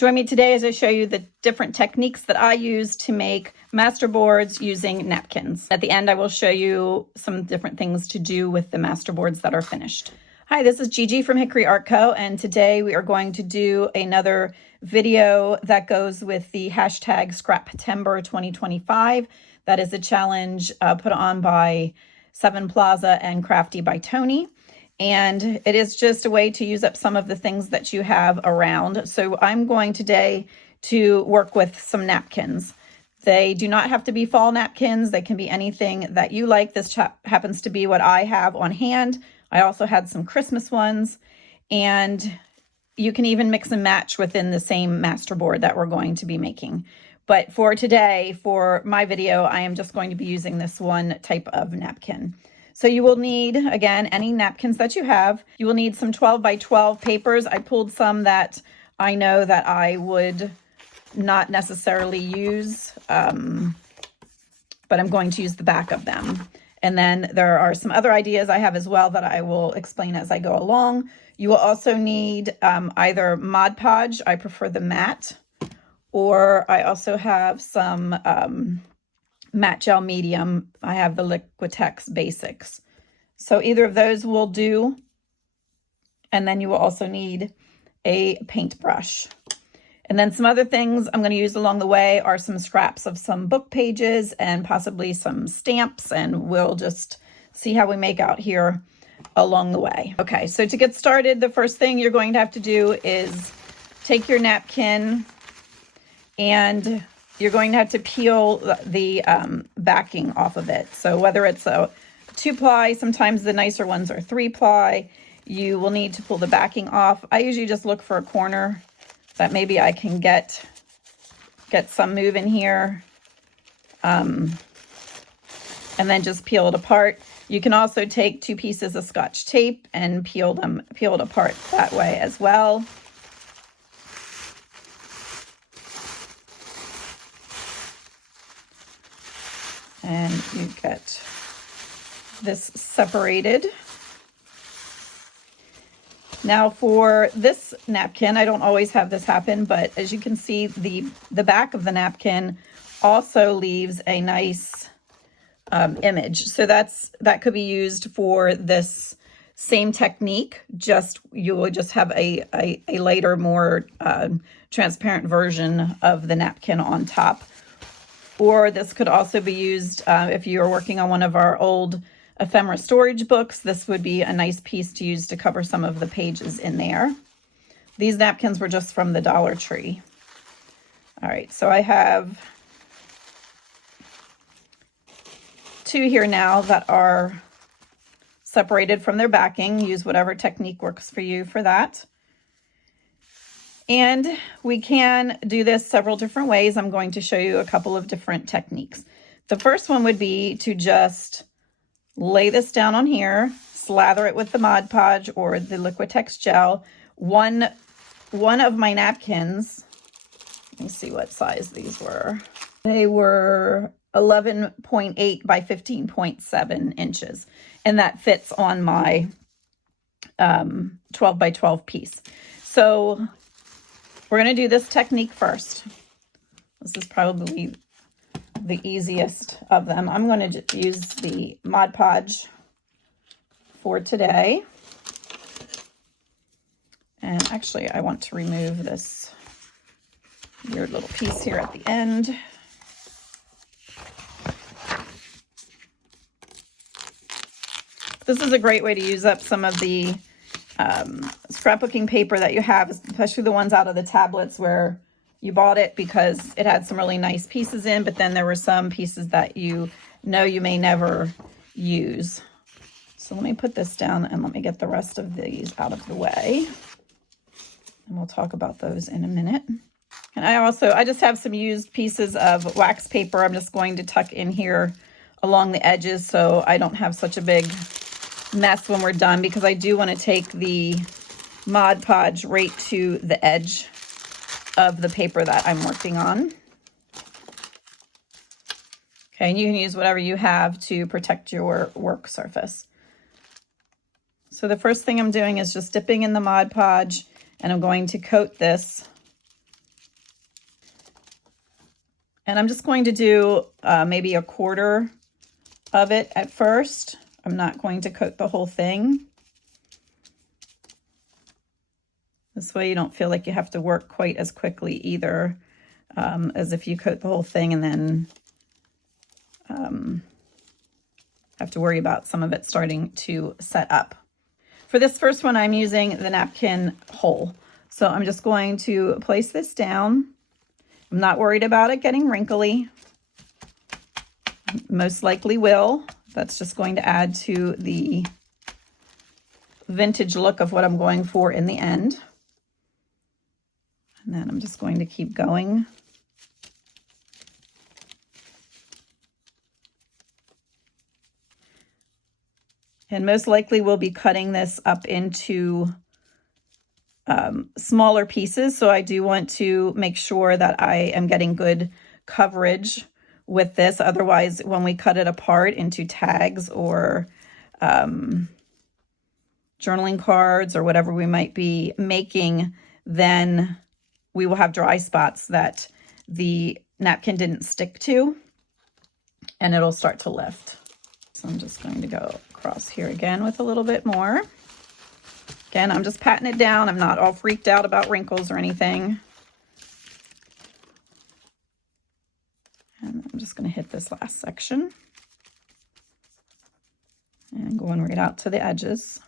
Join me today as I show you the different techniques that I use to make masterboards using napkins. At the end, I will show you some different things to do with the masterboards that are finished. Hi, this is Gigi from Hickory Art Co. And today we are going to do another video that goes with the hashtag Scraptember 2025. That is a challenge put on by Seven Plaza and Crafty by Tony. And it is just a way to use up some of the things that you have around. So I'm going today to work with some napkins. They do not have to be fall napkins. They can be anything that you like. This happens to be what I have on hand. I also had some Christmas ones, and you can even mix and match within the same masterboard that we're going to be making. But for today, for my video, I am just going to be using this one type of napkin. So you will need, again, any napkins that you have. You will need some 12 by 12 papers. I pulled some that I know that I would not necessarily use, but I'm going to use the back of them. And then there are some other ideas I have as well that I will explain as I go along. You will also need either Mod Podge, I prefer the matte, or I also have some matte gel medium. I have the Liquitex Basics. So either of those will do. And then you will also need a paintbrush. And then some other things I'm going to use along the way are some scraps of some book pages and possibly some stamps, and we'll just see how we make out here along the way. Okay, so to get started, the first thing you're going to have to do is take your napkin and you're going to have to peel the backing off of it. So whether it's a 2-ply, sometimes the nicer ones are 3-ply, you will need to pull the backing off. I usually just look for a corner that maybe I can get some move in here, and then just peel it apart. You can also take 2 pieces of Scotch tape and peel it apart that way as well. And you get this separated. Now for this napkin, I don't always have this happen, but as you can see, the back of the napkin also leaves a nice image. So that could be used for this same technique, just you will just have a lighter, more transparent version of the napkin on top. Or this could also be used if you're working on one of our old ephemera storage books. This would be a nice piece to use to cover some of the pages in there. These napkins were just from the Dollar Tree. All right, so I have 2 here now that are separated from their backing. Use whatever technique works for you for that. And we can do this several different ways. I'm going to show you a couple of different techniques. The first one would be to just lay this down on here, slather it with the Mod Podge or the Liquitex gel. One of my napkins, let me see what size these were. They were 11.8 by 15.7 inches. And that fits on my 12 by 12 piece. So we're going to do this technique first. This is probably the easiest of them. I'm going to use the Mod Podge for today. And actually, I want to remove this weird little piece here at the end. This is a great way to use up some of the scrapbooking paper that you have, especially the ones out of the tablets where you bought it because it had some really nice pieces in, but then there were some pieces that you know you may never use. So let me put this down and let me get the rest of these out of the way. And we'll talk about those in a minute. And I just have some used pieces of wax paper I'm just going to tuck in here along the edges so I don't have such a big mess when we're done, because I do want to take the Mod Podge right to the edge of the paper that I'm working on. Okay, and you can use whatever you have to protect your work surface. So the first thing I'm doing is just dipping in the Mod Podge, and I'm going to coat this And I'm just going to do maybe a quarter of it at first. I'm not going to coat the whole thing. This way you don't feel like you have to work quite as quickly either, as if you coat the whole thing and then have to worry about some of it starting to set up. For this first one, I'm using the napkin hole. So I'm just going to place this down. I'm not worried about it getting wrinkly. Most likely will. That's just going to add to the vintage look of what I'm going for in the end. And then I'm just going to keep going. And most likely we'll be cutting this up into smaller pieces. So I do want to make sure that I am getting good coverage with this. Otherwise, when we cut it apart into tags or journaling cards or whatever we might be making, then we will have dry spots that the napkin didn't stick to, and it'll start to lift. So I'm just going to go across here again with a little bit more. Again, I'm just patting it down. I'm not all freaked out about wrinkles or anything. And I'm just going to hit this last section and going right out to the edges.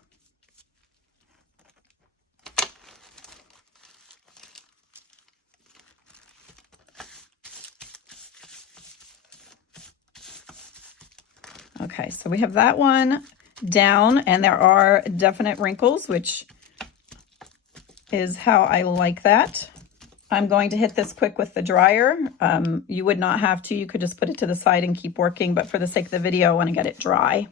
Okay, so we have that one down, and there are definite wrinkles, which is how I like that. I'm going to hit this quick with the dryer. You would not have to. You could just put it to the side and keep working, but for the sake of the video, I want to get it dry.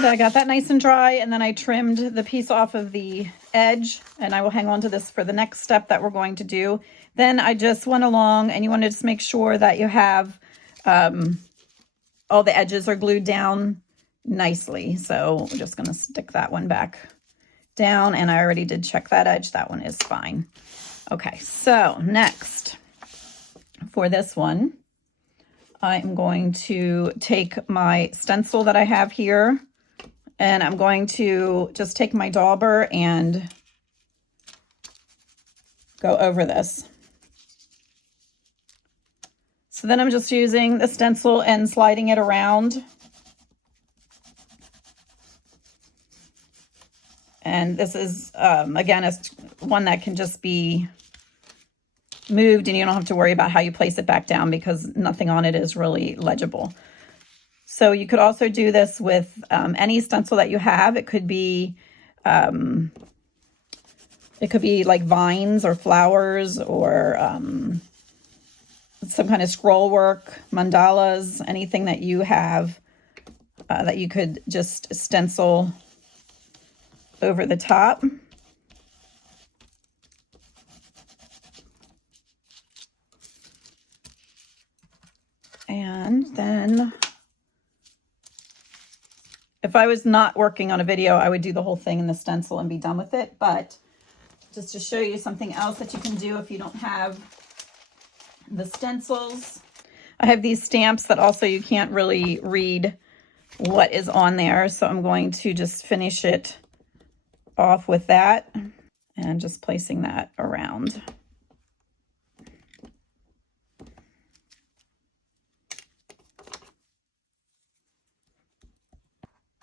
I got that nice and dry, and then I trimmed the piece off of the edge, and I will hang on to this for the next step that we're going to do. Then I just went along, and you want to just make sure that you have all the edges are glued down nicely. So we're just going to stick that one back down, and I already did check that edge. That one is fine. Okay, so next for this one, I am going to take my stencil that I have here, and I'm going to just take my dauber and go over this. So then I'm just using the stencil and sliding it around. And this is, again, it's one that can just be moved, and you don't have to worry about how you place it back down because nothing on it is really legible. So you could also do this with any stencil that you have. It could be like vines or flowers or some kind of scroll work, mandalas, anything that you have that you could just stencil over the top. And then if I was not working on a video, I would do the whole thing in the stencil and be done with it. But just to show you something else that you can do if you don't have the stencils, I have these stamps that also you can't really read what is on there. So I'm going to just finish it off with that and just placing that around.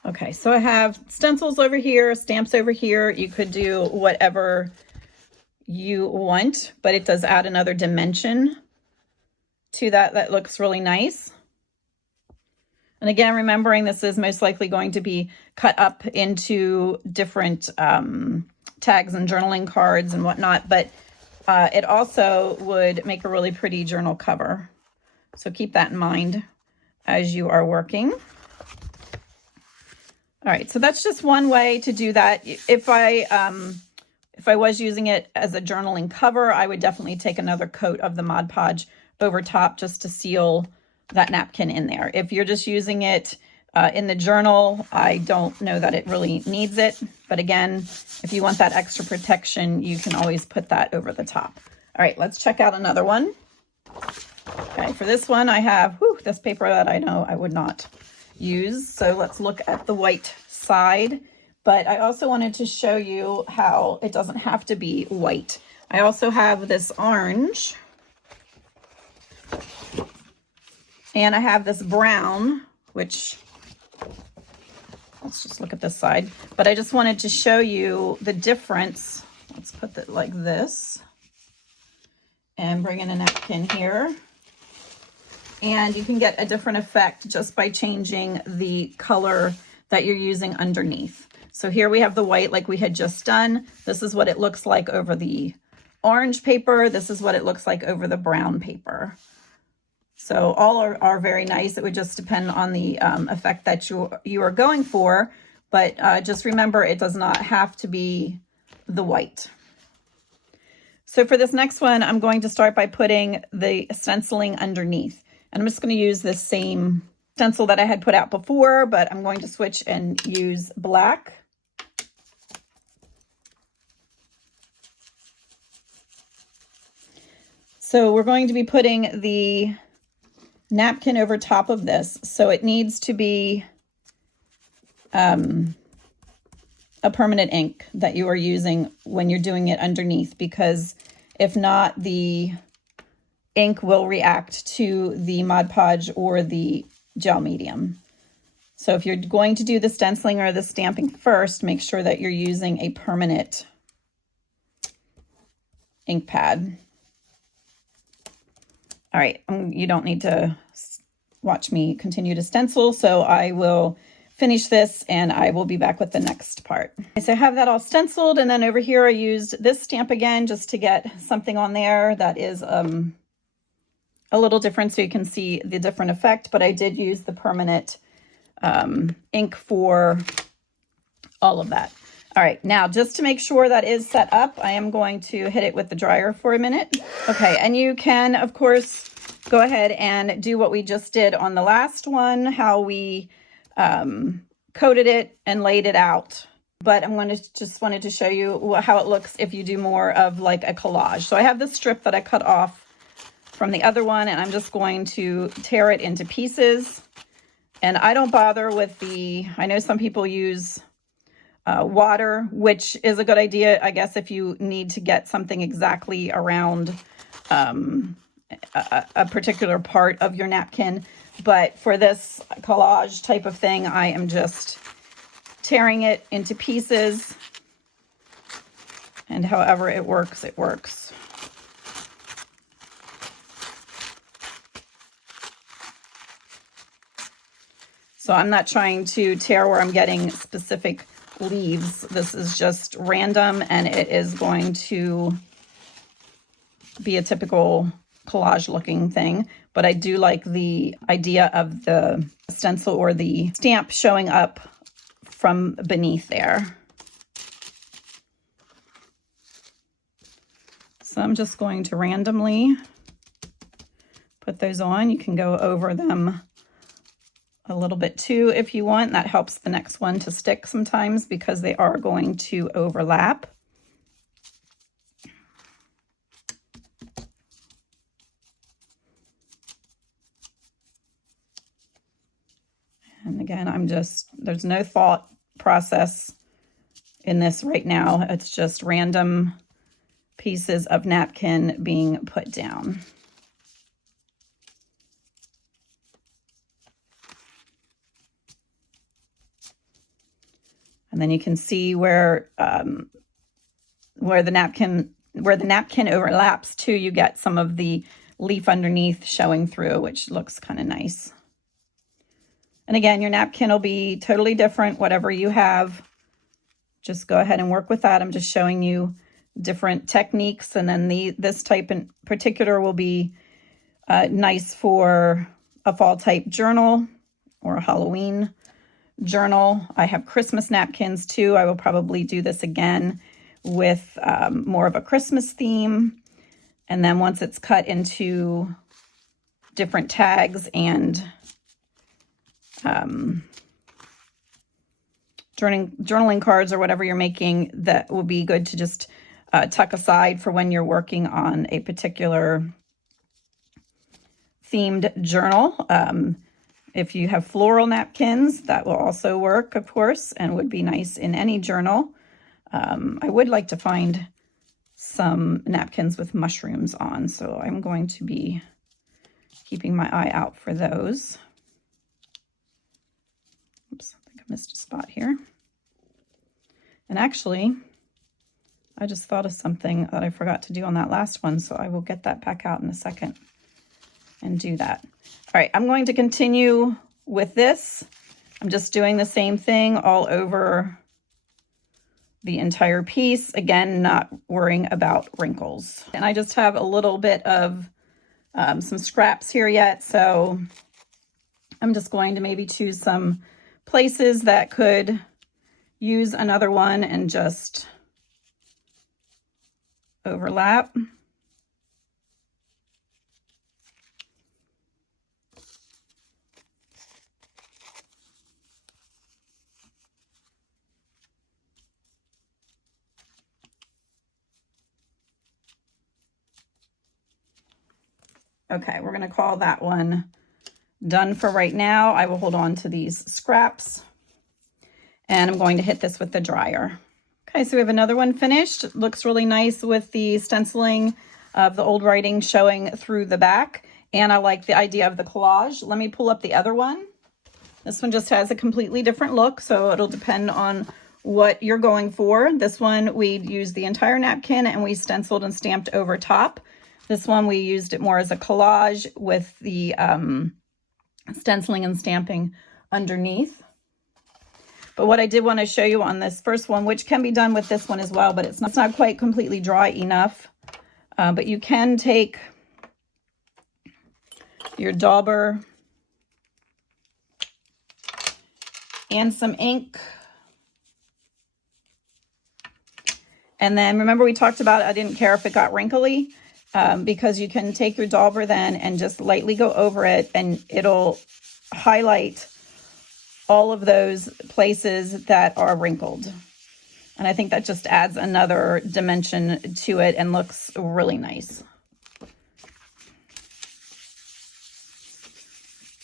Okay, so I have stencils over here, stamps over here. You could do whatever you want, but it does add another dimension to that. That looks really nice. And again, remembering this is most likely going to be cut up into different tags and journaling cards and whatnot, but it also would make a really pretty journal cover. So keep that in mind as you are working. All right, so that's just one way to do that. If I was using it as a journaling cover, I would definitely take another coat of the Mod Podge over top just to seal that napkin in there. If you're just using it in the journal, I don't know that it really needs it. But again, if you want that extra protection, you can always put that over the top. All right, let's check out another one. Okay, for this one I have this paper that I know I would not use. So let's look at the white side. But I also wanted to show you how it doesn't have to be white. I also have this orange. And I have this brown, which, let's just look at this side. But I just wanted to show you the difference. Let's put it like this. And bring in a napkin here. And you can get a different effect just by changing the color that you're using underneath. So here we have the white like we had just done. This is what it looks like over the orange paper. This is what it looks like over the brown paper. So all are very nice. It would just depend on the effect that you are going for. But just remember, it does not have to be the white. So for this next one, I'm going to start by putting the stenciling underneath. And I'm just going to use this same stencil that I had put out before, but I'm going to switch and use black. So we're going to be putting the napkin over top of this. So it needs to be a permanent ink that you are using when you're doing it underneath, because if not, the ink will react to the Mod Podge or the gel medium. So if you're going to do the stenciling or the stamping first, make sure that you're using a permanent ink pad. All right, you don't need to watch me continue to stencil, so I will finish this and I will be back with the next part. So I have that all stenciled, and then over here I used this stamp again just to get something on there that is a little different so you can see the different effect, but I did use the permanent ink for all of that. All right, now just to make sure that is set up, I am going to hit it with the dryer for a minute. Okay, and you can, of course, go ahead and do what we just did on the last one, how we coated it and laid it out. But I'm just wanted to show you how it looks if you do more of like a collage. So I have this strip that I cut off from the other one, and I'm just going to tear it into pieces. And I don't bother with I know some people use water, which is a good idea, I guess, if you need to get something exactly around a particular part of your napkin. But for this collage type of thing, I am just tearing it into pieces. And however it works, it works. So I'm not trying to tear where I'm getting specific leaves. This is just random, and it is going to be a typical collage looking thing. But I do like the idea of the stencil or the stamp showing up from beneath there. So I'm just going to randomly put those on. You can go over them a little bit too if you want. That helps the next one to stick sometimes because they are going to overlap. And again, there's no thought process in this right now. It's just random pieces of napkin being put down. And then you can see where the napkin overlaps too. You get some of the leaf underneath showing through, which looks kind of nice. And again, your napkin will be totally different, whatever you have. Just go ahead and work with that. I'm just showing you different techniques. And then this type in particular will be nice for a fall type journal or a Halloween journal. I have Christmas napkins too. I will probably do this again with more of a Christmas theme. And then once it's cut into different tags and journaling cards or whatever you're making, that will be good to just tuck aside for when you're working on a particular themed journal. If you have floral napkins, that will also work, of course, and would be nice in any journal. I would like to find some napkins with mushrooms on, so I'm going to be keeping my eye out for those. Oops, I think I missed a spot here. And actually, I just thought of something that I forgot to do on that last one, so I will get that back out in a second and do that. All right, I'm going to continue with this. I'm just doing the same thing all over the entire piece. Again, not worrying about wrinkles. And I just have a little bit of some scraps here yet, so I'm just going to maybe choose some places that could use another one and just overlap. Okay, we're going to call that one done for right now. I will hold on to these scraps and I'm going to hit this with the dryer. Okay, so we have another one finished. It looks really nice with the stenciling of the old writing showing through the back. And I like the idea of the collage. Let me pull up the other one. This one just has a completely different look, so it'll depend on what you're going for. This one, we used the entire napkin and we stenciled and stamped over top. This one, we used it more as a collage with the stenciling and stamping underneath. But what I did want to show you on this first one, which can be done with this one as well, but it's not quite completely dry enough. But you can take your dauber and some ink. And then remember we talked about, I didn't care if it got wrinkly. Because you can take your dauber then and just lightly go over it and it'll highlight all of those places that are wrinkled. And I think that just adds another dimension to it and looks really nice.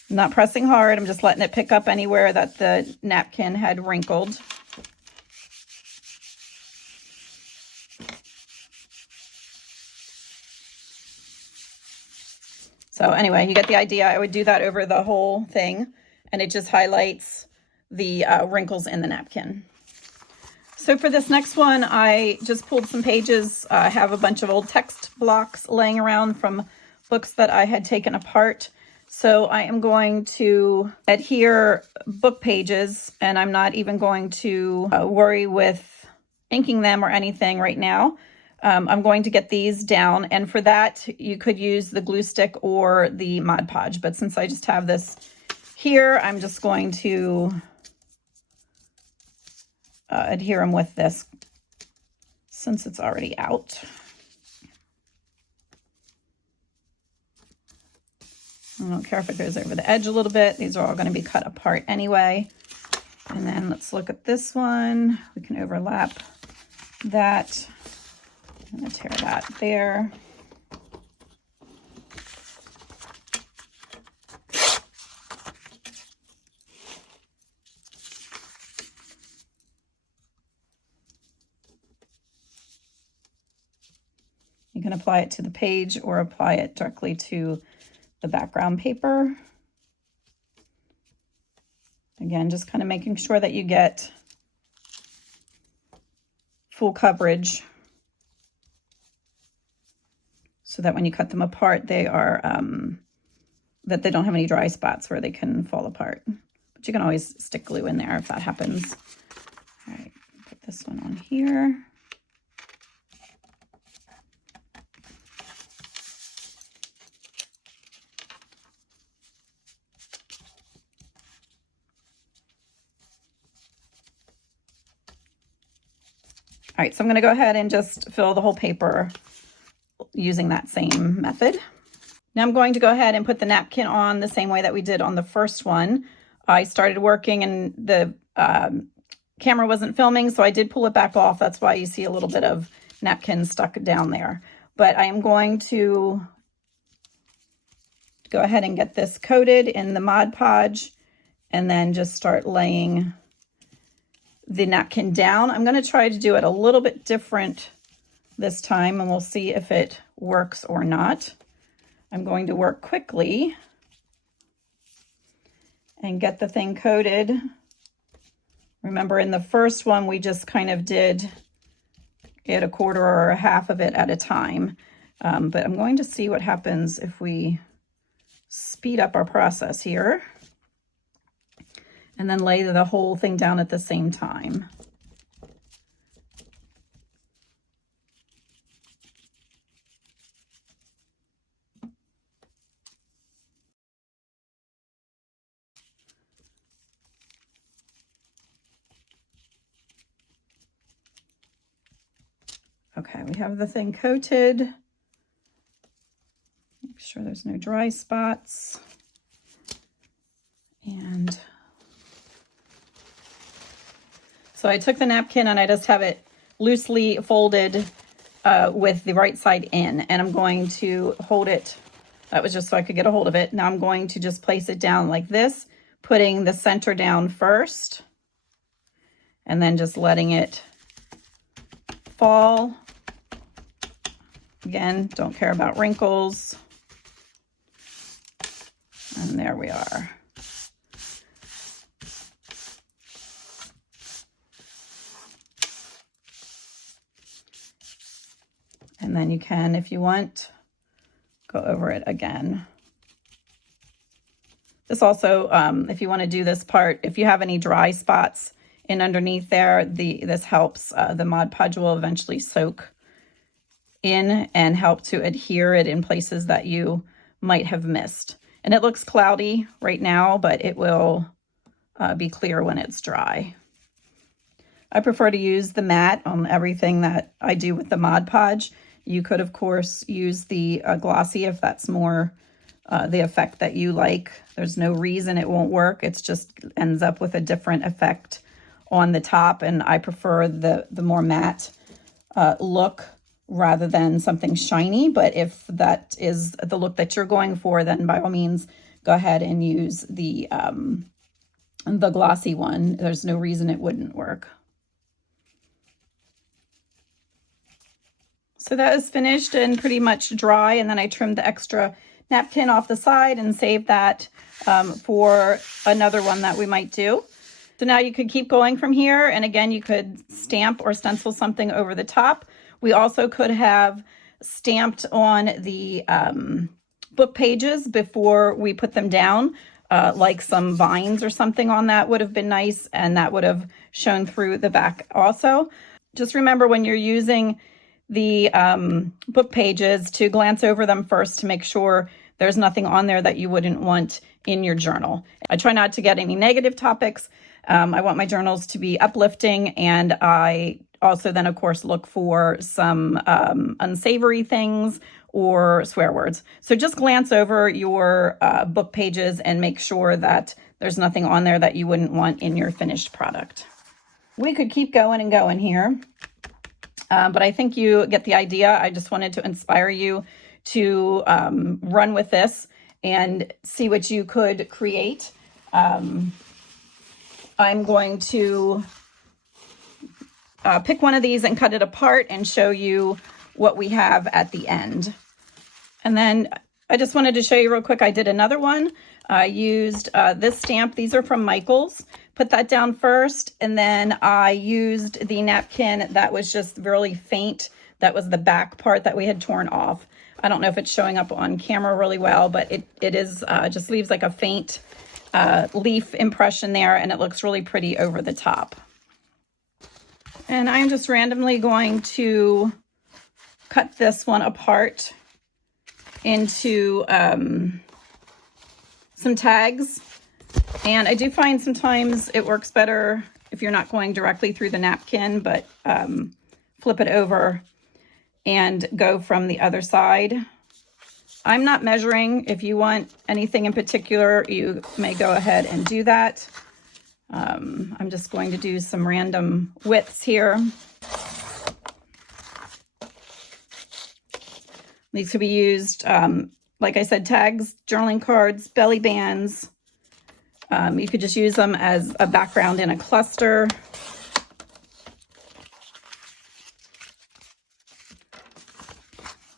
I'm not pressing hard, I'm just letting it pick up anywhere that the napkin had wrinkled. So anyway, you get the idea. I would do that over the whole thing, and it just highlights the wrinkles in the napkin. So for this next one, I just pulled some pages. I have a bunch of old text blocks laying around from books that I had taken apart. So I am going to adhere book pages, and I'm not even going to worry with inking them or anything right now. I'm going to get these down, and for that you could use the glue stick or the Mod Podge, but since I just have this here, I'm just going to adhere them with this since it's already out. I don't care if it goes over the edge a little bit. These are all going to be cut apart anyway. And then let's look at this one. We can overlap that. I'm going to tear that there. You can apply it to the page or apply it directly to the background paper. Again, just kind of making sure that you get full coverage so that when you cut them apart, they are, that they don't have any dry spots where they can fall apart. But you can always stick glue in there if that happens. All right, put this one on here. All right, so I'm going to go ahead and just fill the whole paper using that same method. Now I'm going to go ahead and put the napkin on the same way that we did on the first one. I started working and the camera wasn't filming, so I did pull it back off. That's why you see a little bit of napkin stuck down there. But I am going to go ahead and get this coated in the Mod Podge and then just start laying the napkin down. I'm going to try to do it a little bit different this time, and we'll see if it works or not. I'm going to work quickly and get the thing coated. Remember, in the first one, we just kind of did it a quarter or a half of it at a time. But I'm going to see what happens if we speed up our process here and then lay the whole thing down at the same time. Okay, we have the thing coated. Make sure there's no dry spots. And so I took the napkin and I just have it loosely folded with the right side in, and I'm going to hold it. That was just so I could get a hold of it. Now I'm going to just place it down like this, putting the center down first, and then just letting it fall. Again, don't care about wrinkles. And there we are. And then you can, if you want, go over it again. This also, if you want to do this part, if you have any dry spots in underneath there, this helps. The Mod Podge will eventually soak in and help to adhere it in places that you might have missed. And it looks cloudy right now, but it will be clear when it's dry. I prefer to use the matte on everything that I do with the Mod Podge. You could, of course, use the glossy if that's more the effect that you like. There's no reason it won't work. It's just ends up with a different effect on the top, and I prefer the more matte look rather than something shiny. But if that is the look that you're going for, then by all means, go ahead and use the glossy one. There's no reason it wouldn't work. So that is finished and pretty much dry, and then I trimmed the extra napkin off the side and saved that for another one that we might do. So now you could keep going from here, and again, you could stamp or stencil something over the top. We also could have stamped on the book pages before we put them down, like some vines or something on that would have been nice, and that would have shown through the back also. Just remember when you're using the book pages to glance over them first to make sure there's nothing on there that you wouldn't want in your journal. I try not to get any negative topics. I want my journals to be uplifting, and I also then, of course, look for some unsavory things or swear words. So just glance over your book pages and make sure that there's nothing on there that you wouldn't want in your finished product. We could keep going and going here. But I think you get the idea. I just wanted to inspire you to run with this and see what you could create. I'm going to pick one of these and cut it apart and show you what we have at the end. And then I just wanted to show you real quick, I did another one. I used this stamp. These are from Michaels. Put that down first, and then I used the napkin that was just really faint. That was the back part that we had torn off. I don't know if it's showing up on camera really well, but it is just leaves like a faint leaf impression there, and it looks really pretty over the top. And I'm just randomly going to cut this one apart into some tags. And I do find sometimes it works better if you're not going directly through the napkin, but flip it over and go from the other side. I'm not measuring. If you want anything in particular, you may go ahead and do that. I'm just going to do some random widths here. These could be used like I said, tags, journaling cards, belly bands. You could just use them as a background in a cluster.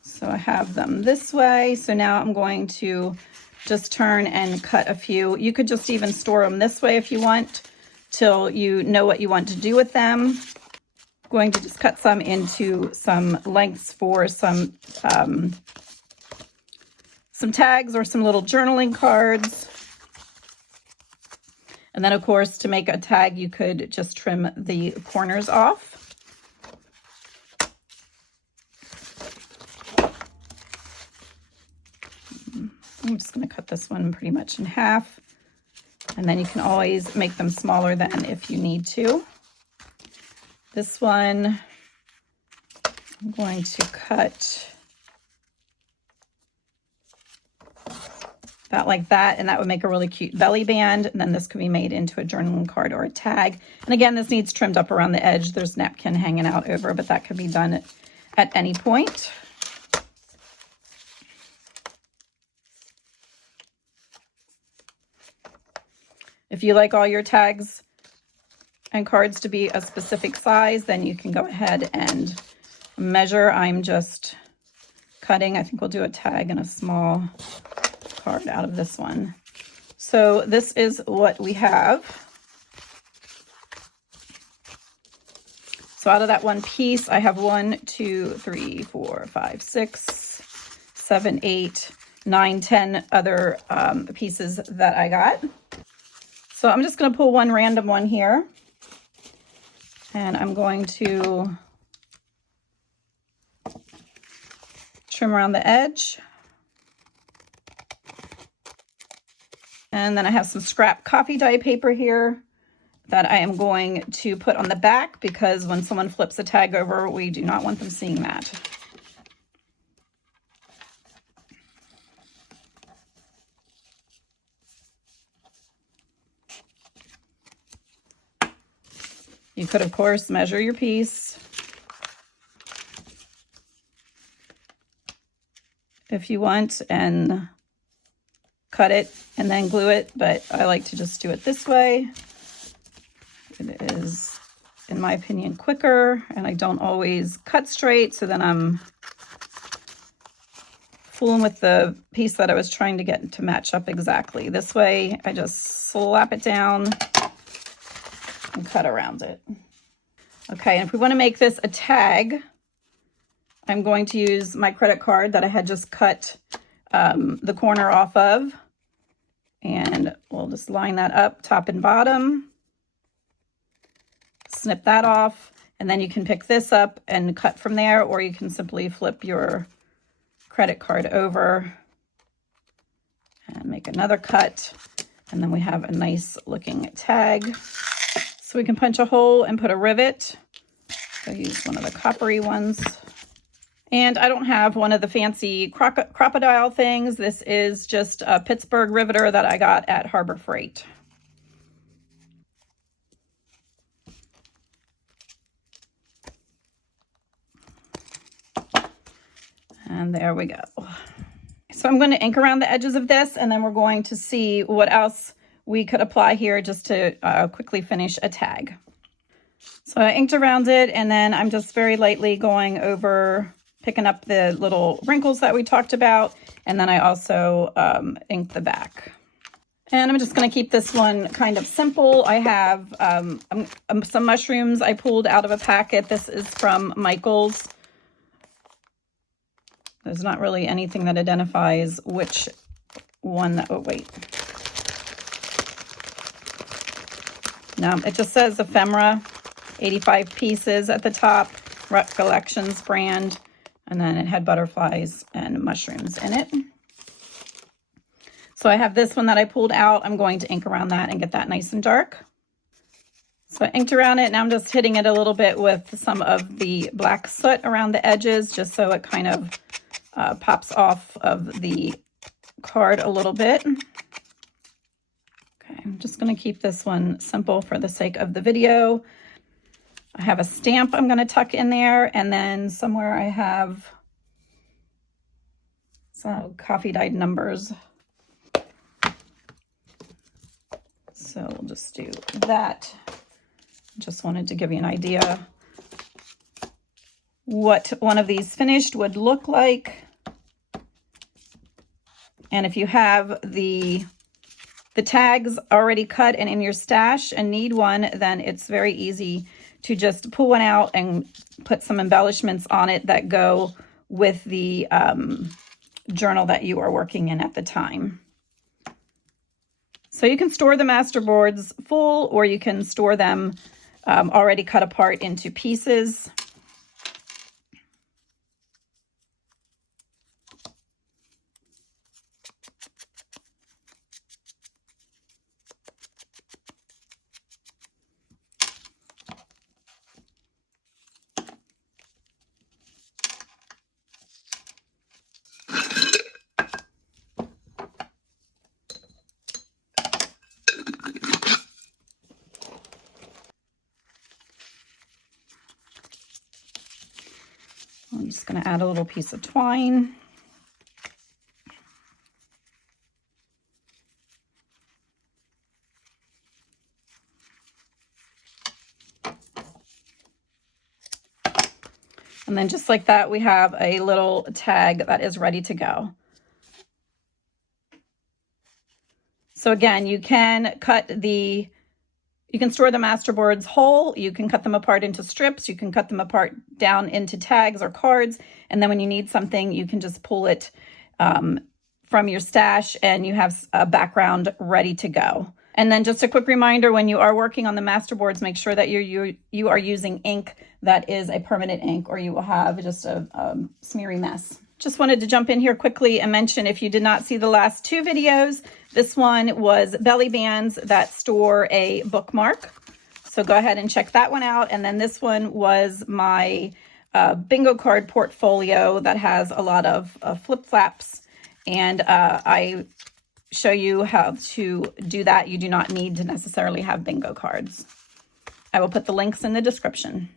So I have them this way. So now I'm going to just turn and cut a few. You could just even store them this way if you want, till you know what you want to do with them. I'm going to just cut some into some lengths for some tags or some little journaling cards. And then, of course, to make a tag, you could just trim the corners off. I'm just going to cut this one pretty much in half. And then you can always make them smaller then if you need to. This one, I'm going to cut that like that, and that would make a really cute belly band. And then this could be made into a journaling card or a tag. And again, this needs trimmed up around the edge. There's napkin hanging out over, but that could be done at any point. If you like all your tags and cards to be a specific size, then you can go ahead and measure. I'm just cutting. I think we'll do a tag and a small card out of this one. So this is what we have. So out of that one piece, I have 1, 2, 3, 4, 5, 6, 7, 8, 9, 10 other pieces that I got. So I'm just going to pull one random one here, and I'm going to trim around the edge. And then I have some scrap coffee dye paper here that I am going to put on the back, because when someone flips a tag over, we do not want them seeing that. You could, of course, measure your piece if you want and cut it and then glue it, but I like to just do it this way. It is, in my opinion, quicker, and I don't always cut straight, so then I'm fooling with the piece that I was trying to get to match up exactly. This way, I just slap it down and cut around it. Okay, and if we want to make this a tag, I'm going to use my credit card that I had just cut the corner off of, and we'll just line that up top and bottom, snip that off, and then you can pick this up and cut from there, or you can simply flip your credit card over and make another cut, and then we have a nice looking tag. So we can punch a hole and put a rivet. I use one of the coppery ones. And I don't have one of the fancy crocodile things. This is just a Pittsburgh riveter that I got at Harbor Freight. And there we go. So I'm going to ink around the edges of this, and then we're going to see what else we could apply here just to quickly finish a tag. So I inked around it, and then I'm just very lightly going over, picking up the little wrinkles that we talked about, and then I also inked the back. And I'm just going to keep this one kind of simple. I have some mushrooms I pulled out of a packet. This is from Michael's. There's not really anything that identifies which one that, oh wait. No, it just says Ephemera, 85 pieces at the top, Recollections brand, and then it had butterflies and mushrooms in it. So I have this one that I pulled out. I'm going to ink around that and get that nice and dark. So I inked around it, and I'm just hitting it a little bit with some of the black soot around the edges, just so it kind of pops off of the card a little bit. Okay, I'm just going to keep this one simple for the sake of the video. I have a stamp I'm going to tuck in there, and then somewhere I have So coffee dyed numbers. So we'll just do that. Just wanted to give you an idea what one of these finished would look like. And if you have the tags already cut and in your stash and need one, then it's very easy to just pull one out and put some embellishments on it that go with the journal that you are working in at the time. So you can store the masterboards full, or you can store them already cut apart into pieces. I'm just going to add a little piece of twine. And then just like that, we have a little tag that is ready to go. So again, you can store the masterboards whole, you can cut them apart into strips, you can cut them apart down into tags or cards, and then when you need something, you can just pull it from your stash and you have a background ready to go. And then just a quick reminder, when you are working on the masterboards, make sure that you are using ink that is a permanent ink, or you will have just a smeary mess. Just wanted to jump in here quickly and mention, if you did not see the last two videos, this one was belly bands that store a bookmark. So go ahead and check that one out. And then this one was my bingo card portfolio that has a lot of flip flaps. And I show you how to do that. You do not need to necessarily have bingo cards. I will put the links in the description.